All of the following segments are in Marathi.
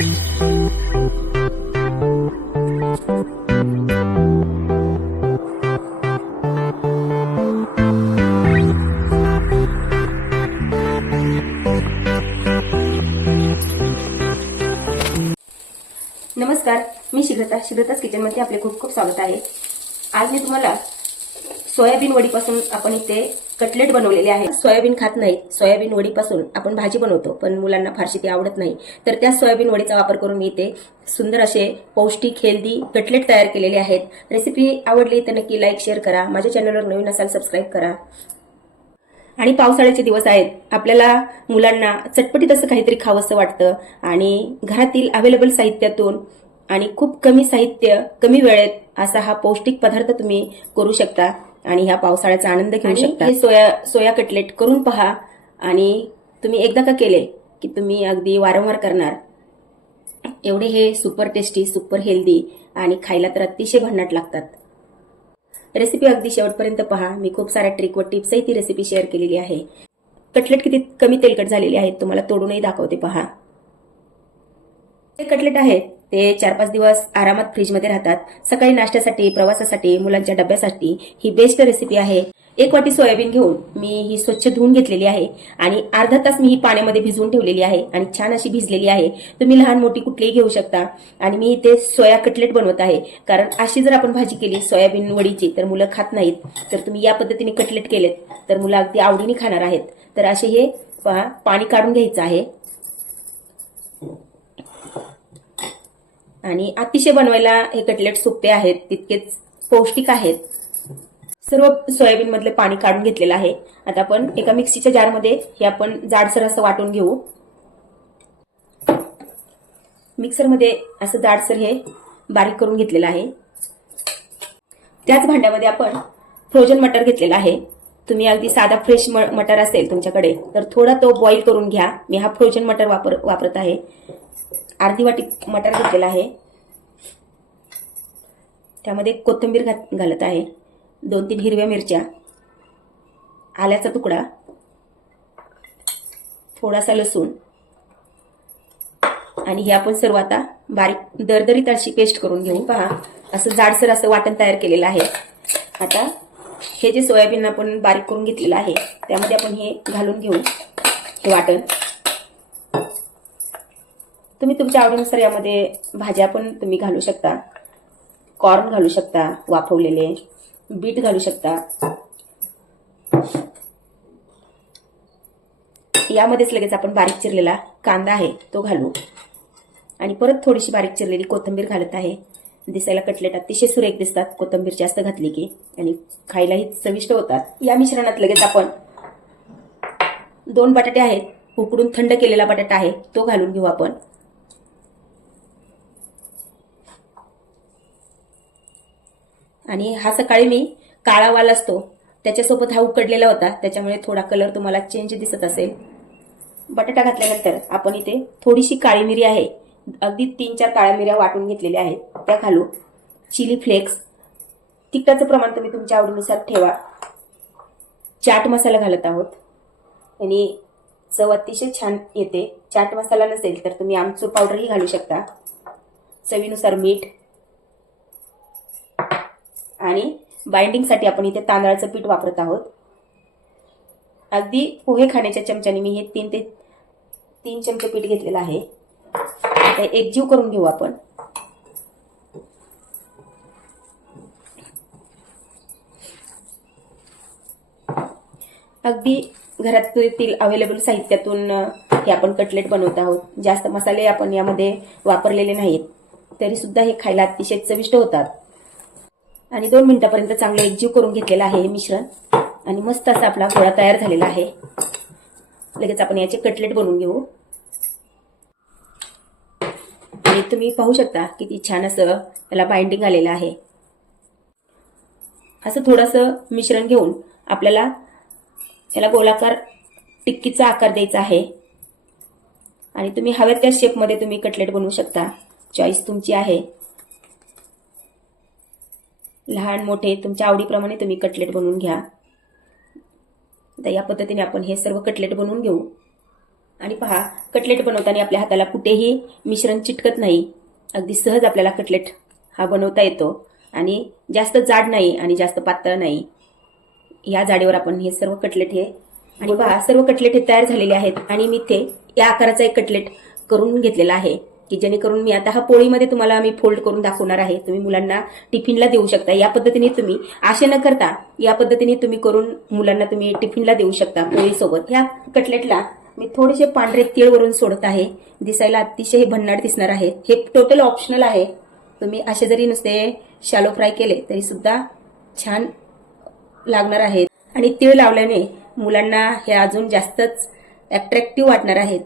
नमस्कार मी शिग्रता शिग्रताच किचनमध्ये आपले खूप खूप स्वागत आहे. आज मी तुम्हाला सोयाबीन वडीपासून आपण इथे कटलेट बनवलेले आहे. सोयाबीन खात नाही. सोयाबीन वडीपासून आपण भाजी बनवतो पण मुलांना फारशी ती आवडत नाही. तर त्या सोयाबीन वडीचा वापर करून मी इथे सुंदर असे पौष्टिक हेल्दी कटलेट तयार केलेले आहेत. रेसिपी आवडली तर नक्की लाईक शेअर करा. माझ्या चॅनलवर नवीन असाल सबस्क्राईब करा. आणि पावसाळ्याचे दिवस आहेत. आपल्याला मुलांना चटपटीत असं काहीतरी खावंसं वाटतं आणि घरातील अवेलेबल साहित्यातून आणि खूप कमी साहित्य कमी वेळेत असा हा पौष्टिक पदार्थ तुम्ही करू शकता. आणि ह्या पावसाळ्याचा आनंद घेऊ शकता. हे सोया सोया कटलेट करून पहा आणि तुम्ही एकदा का केले की तुम्ही अगदी वारंवार करणार. एवढे हे सुपर टेस्टी सुपर हेल्दी आणि खायला तर अतिशय भन्नाट लागतात. रेसिपी अगदी शेवटपर्यंत पहा. मी खूप साऱ्या ट्रिक व टिप्सही ती रेसिपी शेअर केलेली आहे. कटलेट किती कमी तेलकट झालेले आहेत तुम्हाला तोडूनही दाखवते पहा. ते कटलेट आहेत ते चार पाच दिवस आरामात फ्रीजमध्ये राहतात. सकाळी नाश्त्यासाठी प्रवासासाठी मुलांच्या डब्यासाठी ही बेस्ट रेसिपी आहे. एक वाटी सोयाबीन घेऊन मी ही स्वच्छ धुवून घेतलेली आहे आणि अर्धा तास मी ही पाण्यामध्ये भिजवून ठेवलेली आहे आणि छान अशी भिजलेली आहे. तुम्ही लहान मोठी कुठलीही घेऊ शकता आणि मी इथे सोया कटलेट बनवत आहे. कारण अशी जर आपण भाजी केली सोयाबीन वडीची तर मुलं खात नाहीत. तर तुम्ही या पद्धतीने कटलेट केलेत तर मुलं अगदी आवडीने खाणार आहेत. तर असे हे पहा पाणी काढून घ्यायचं आहे. आणि अतिशय बनवायला हे कटलेट सोपे आहेत तितकेच पौष्टिक आहेत. सर्व सोयाबीन मधले पाणी काढून घेतलेलं आहे. आता आपण एका मिक्सीच्या जारमध्ये हे आपण जाडसर असं वाटून घेऊ. मिक्सरमध्ये असं जाडसर हे बारीक करून घेतलेलं आहे. त्याच भांड्यामध्ये आपण फ्रोजन मटर घेतलेला आहे. तुम्ही अगदी साधा फ्रेश मटर असेल तुमच्याकडे तर थोडा तो बॉईल करून घ्या. मी हा फ्रोजन मटर वापर वापरत आहे. अर्धी वाटी मटर घेतलेला आहे. त्यामध्ये कोथिंबीर घात घालत आहे. दोन तीन हिरव्या मिरच्या आल्याचा तुकडा थोडासा लसूण आणि हे आपण सर्व आता बारीक दरदरीत अशी पेस्ट करून घेऊ. पहा असं जाडसर असं वाटण तयार केलेलं आहे. आता हे जे सोयाबीन आपण बारीक करून घेतलेलं आहे त्यामध्ये आपण हे घालून घेऊ हे वाटण. तुम्ही तुमच्या आवडीनुसार यामध्ये भाज्या पण तुम्ही घालू शकता. कॉर्न घालू शकता वाफवलेले. बीट घालू शकता. यामध्येच लगेच आपण बारीक चिरलेला कांदा आहे तो घालू. आणि परत थोडीशी बारीक चिरलेली कोथिंबीर घालत आहे. दिसायला कटलेट अतिशय सुरेख दिसतात कोथिंबीर जास्त घातली की आणि खायलाही चविष्ट होतात. या मिश्रणात लगेच आपण दोन बटाटे आहेत उकडून थंड केलेला बटाटा आहे तो घालून घेऊ आपण. आणि हा सकाळी मी काळा वाल असतो त्याच्यासोबत हा उकडलेला होता त्याच्यामुळे थोडा कलर तुम्हाला चेंज दिसत असेल. बटाटा घातल्यानंतर आपण इथे थोडीशी काळी मिरी आहे अगदी तीन चार काळ्या मिऱ्या वाटून घेतलेल्या आहेत त्या घालू. चिली फ्लेक्स तिखटाचं प्रमाण तुम्ही तुमच्या आवडीनुसार ठेवा. चाट मसाला घालत आहोत. आणि चव अतिशय छान येते. चाट मसाला नसेल तर तुम्ही आमचूर पावडरही घालू शकता. चवीनुसार मीठ आणि बाइंडिंगसाठी आपण इथे तांदळाचं पीठ वापरत आहोत. अगदी पोहे खाण्याच्या चमच्याने मी हे तीन ते तीन चमचे पीठ घेतलेलं आहे. आता एकजीव करून घेऊ आपण. अगदी घरातील अवेलेबल साहित्यातून हे आपण कटलेट बनवत आहोत. जास्त मसाले आपण यामध्ये वापरलेले नाहीत. तरी सुद्धा हे खायला अतिशय चविष्ट होतात. आणि दोन मिनिटापर्यंत चांगलं एकजीव करून घेतलेलं आहे हे मिश्रण. आणि मस्त असा आपला गोळा तयार झालेला आहे. लगेच आपण याचे कटलेट बनवून घेऊ. आणि तुम्ही पाहू शकता किती छान असं त्याला बाइंडिंग आलेलं आहे. असं थोडंसं मिश्रण घेऊन आपल्याला याला गोलाकार टिक्कीचा आकार द्यायचा आहे. आणि तुम्ही हव्या त्या शेपमध्ये तुम्ही कटलेट बनवू शकता. चॉईस तुमची आहे. लहान मोठे तुमच्या आवडीप्रमाणे तुम्ही कटलेट बनवून घ्या. आता या पद्धतीने आपण हे सर्व कटलेट बनवून घेऊ. आणि पहा कटलेट बनवताना आपल्या हाताला कुठेही मिश्रण चिटकत नाही. अगदी सहज आपल्याला कटलेट हा बनवता येतो. आणि जास्त जाड नाही आणि जास्त पातळ नाही. या जाडीवर आपण हे सर्व कटलेट हे आणि पहा सर्व कटलेट हे तयार झालेले आहेत. आणि मी ते या आकाराचा एक कटलेट करून घेतलेला आहे. की जेणेकरून मी आता हा पोळीमध्ये तुम्हाला मी फोल्ड करून दाखवणार आहे. तुम्ही मुलांना टिफिनला देऊ शकता. या पद्धतीने तुम्ही आशे न करता या पद्धतीने तुम्ही करून मुलांना तुम्ही टिफिनला देऊ शकता पोळीसोबत. ह्या कटलेटला मी थोडेसे पांढरे तीळ वरून सोडत आहे. दिसायला अतिशय भन्नाट दिसणार आहे. हे टोटल ऑप्शनल आहे. तुम्ही असे जरी नुसते शॅलो फ्राय केले तरी सुद्धा छान लागणार आहेत आणि तीळ लावल्याने मुलांना हे अजून जास्तच अट्रॅक्टिव्ह वाटणार आहेत.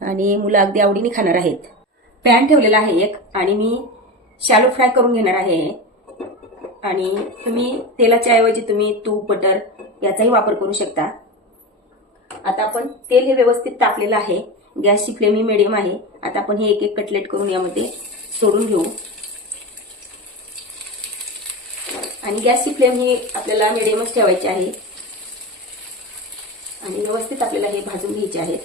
आणि मुलं अगदी आवडीने खाणार आहेत. पॅन ठेवलेला आहे एक आणि मी शॅलो फ्राय करून घेणार आहे. आणि तुम्ही तेलाच्या ऐवजी तुम्ही तूप बटर याचाही वापर करू शकता. आता आपण तेल हे व्यवस्थित तापलेलं आहे. गॅसची फ्लेम ही मिडियम आहे. आता आपण हे एक एक कटलेट करून यामध्ये सोडून घेऊ. आणि गॅसची फ्लेम ही आपल्याला मिडियमच ठेवायची आहे. आणि व्यवस्थित आपल्याला हे भाजून घ्यायचे आहेत.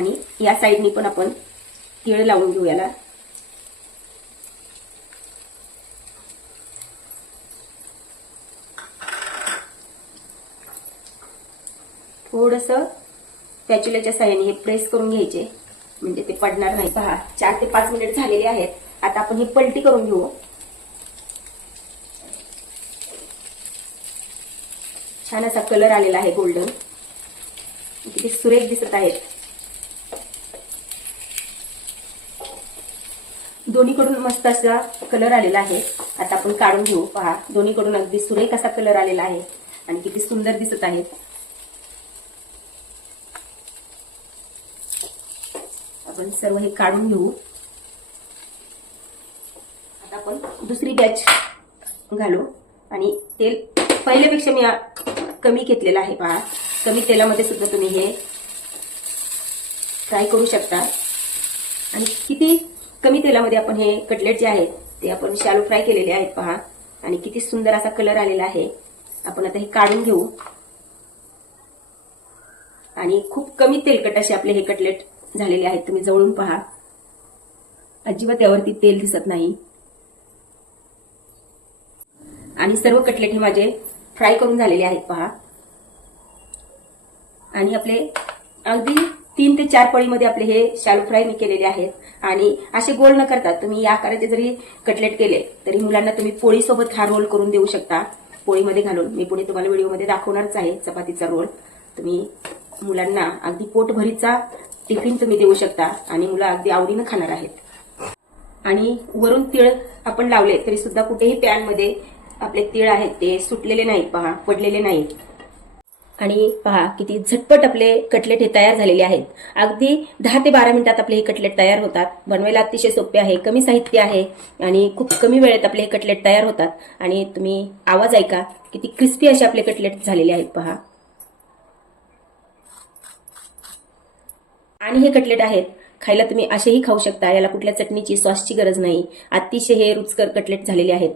आणि या साईडनी पण आपण तीळ लावून घेऊ याला. थोडस पॅच्युल्याच्या साह्याने हे प्रेस करून घ्यायचे. म्हणजे ते पडणार नाही. पहा चार ते पाच मिनिट झालेले आहेत. आता आपण ही पलटी करून घेऊ. छान असा कलर आलेला आहे गोल्डन किती सुरेख दिसत आहेत. दोन्हीकडून मस्त असा कलर आलेला आहे. आता आपण काढून घेऊ. पहा दोन्हीकडून अगदी सुरेख असा कलर आलेला आहे. आणि किती सुंदर दिसत आहेत. आपण सर्व हे काढून घेऊ. आता आपण दुसरी बॅच घालू. आणि तेल पहिल्यापेक्षा मी कमी घेतलेलं आहे पहा. कमी तेलामध्ये सुद्धा तुम्ही हे फ्राय करू शकता. आणि किती कमी तेलामध्ये आपण हे कटलेट जे आहेत ते आपण शालो फ्राय केलेले आहेत पहा. आणि किती सुंदर असा कलर आलेला आहे. आपण आता हे काढून घेऊ. आणि खूप कमी तेलकट असे आपले हे कटलेट झालेले आहेत. तुम्ही जवळून पहा. अजिबात यावरती तेल दिसत नाही. आणि सर्व कटलेट हे माझे फ्राय करून झालेले आहेत पहा. आणि आपले अगदी तीन ते चार पळीमध्ये आपले हे शालू फ्राय मी केलेले आहेत. आणि असे गोल न करता तुम्ही या आकाराचे जरी कटलेट केले तरी मुलांना तुम्ही पोळीसोबत हा रोल करून देऊ शकता. पोळीमध्ये घालून मी पुढे तुम्हाला व्हिडिओमध्ये दाखवणारच आहे चपातीचा रोल तुम्ही मुलांना अगदी पोटभरीचा टिफिन तुम्ही देऊ शकता आणि मुलं अगदी आवडीनं खाणार आहेत. आणि वरून तीळ आपण लावले तरी सुद्धा कुठेही पॅनमध्ये आपले तीळ आहेत ते सुटलेले नाहीत पहा पडलेले नाहीत. आणि पहा किती झटपट आपले कटलेट हे तयार झालेले आहेत. अगदी दहा ते बारा मिनिटात आपले हे कटलेट तयार होतात. बनवायला अतिशय सोपे आहे कमी साहित्य आहे आणि खूप कमी वेळेत आपले हे कटलेट तयार होतात. आणि तुम्ही आवाज ऐका किती क्रिस्पी असे आपले कटलेट झालेले आहेत पहा. आणि हे कटलेट आहेत. खायला तुम्ही असेही खाऊ शकता याला कुठल्या चटणीची सॉसची गरज नाही. अतिशय हे रुचकर कटलेट झालेले आहेत.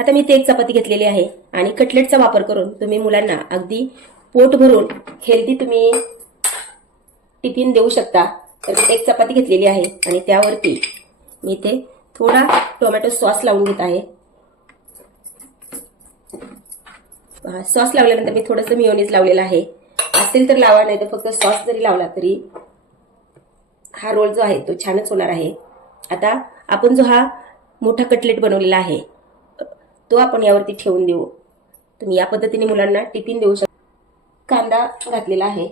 आता मी ते एक चपाती घेतलेली आहे आणि कटलेटचा वापर करून तुम्ही मुलांना अगदी पोट भरून हेल्दी तुम्ही टिफिन देऊ शकता. तर मी एक चपाती घेतलेली आहे आणि त्यावरती मी ते थोडा टोमॅटो सॉस लावून घेत आहे. सॉस लावल्यानंतर मी थोडंसं मिओनीज लावलेलं आहे. असेल तर लावा नाही तर फक्त सॉस जरी लावला तरी हा रोल जो आहे तो छानच होणार आहे. आता आपण जो हा मोठा कटलेट बनवलेला आहे तो आपण यावरती ठेवून देऊ. तुम्ही या पद्धतीने मुलांना टिफिन देऊ शकता कांदा घातलेला आहे.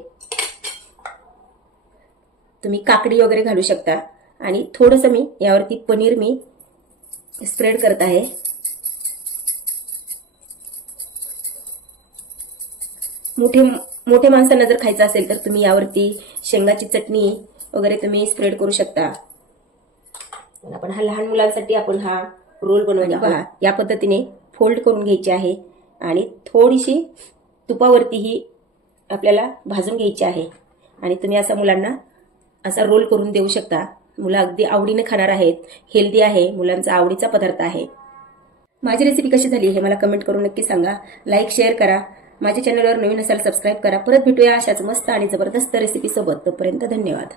तुम्ही काकडी वगैरे घालू शकता. आणि थोडंसं मी यावरती पनीर मी स्प्रेड करत आहे. मोठे मोठे माणसांना जर खायचं असेल तर तुम्ही यावरती शेंगाची चटणी वगैरे तुम्ही स्प्रेड करू शकता. आपण हा लहान मुलांसाठी आपण हा रोल बनवला पहा या पद्धतीने फोल्ड करून घ्यायचे आहे आणि थोडीशी तुपावरतीही आपल्याला भाजून घ्यायची आहे. आणि तुम्ही असा मुलांना असा रोल करून देऊ शकता. मुलं अगदी आवडीने खाणार आहेत हेल्दी आहे मुलांचा आवडीचा पदार्थ आहे. माझी रेसिपी कशी झाली हे मला कमेंट करून नक्की सांगा. लाईक शेअर करा. माझ्या चॅनलवर नवीन असाल सबस्क्राईब करा. परत भेटूया अशाच मस्त आणि जबरदस्त रेसिपी सोबत. तोपर्यंत धन्यवाद.